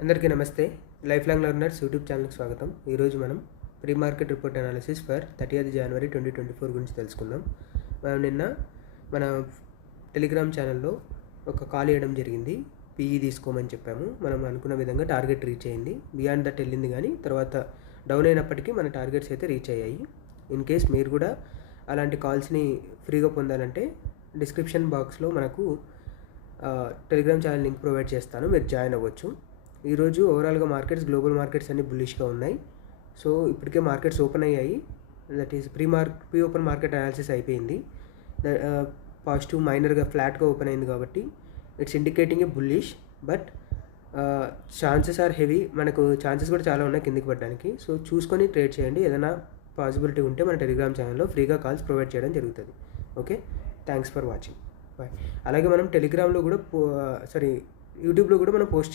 అందరికీ నమస్తే. Life long learners YouTube ఛానల్కి స్వాగతం. ఈరోజు మనం pre market report analysis for 30th January 2024 గురించి తెలుసుకుందాం. మనం నిన్న మన టెలిగ్రామ్ ఛానల్లో ఒక కాల్ ఇవ్వడం జరిగింది. పీఈ తీసుకోమని చెప్పాము. మనం అనుకున్న విధంగా టార్గెట్ రీచ్ అయింది. బియాండ్ దట్ వెళ్ళింది, కానీ తర్వాత డౌన్ అయినప్పటికీ మన టార్గెట్స్ అయితే రీచ్ అయ్యాయి. ఇన్ కేస్ మీరు కూడా అలాంటి కాల్స్ని ఫ్రీగా పొందాలంటే డిస్క్రిప్షన్ బాక్స్లో మనకు టెలిగ్రామ్ ఛానల్ లింక్ ప్రొవైడ్ చేస్తాను, మీరు జాయిన్ అవ్వచ్చు. ఈరోజు ఓవరాల్గా గ్లోబల్ మార్కెట్స్ అన్ని బుల్లిష్గా ఉన్నాయి. సో ఇప్పటికే మార్కెట్స్ ఓపెన్ అయ్యాయి. That is pre open market analysis అయిపోయింది. పాజిటివ్ మైనర్గా ఫ్లాట్గా ఓపెన్ అయింది కాబట్టి it's indicating a bullish, but chances are heavy. మనకు ఛాన్సెస్ కూడా చాలా ఉన్నాయి కిందికి పడడానికి. సో చూసుకొని ట్రేడ్ చేయండి. ఏదైనా పాసిబిలిటీ ఉంటే మన టెలిగ్రామ్ ఛానల్లో ఫ్రీగా కాల్స్ ప్రొవైడ్ చేయడం జరుగుతుంది. Okay, thanks for watching. Bye. అలాగే మనం టెలిగ్రామ్లో కూడా యూట్యూబ్లో కూడా మనం పోస్ట్ చేస్తాం.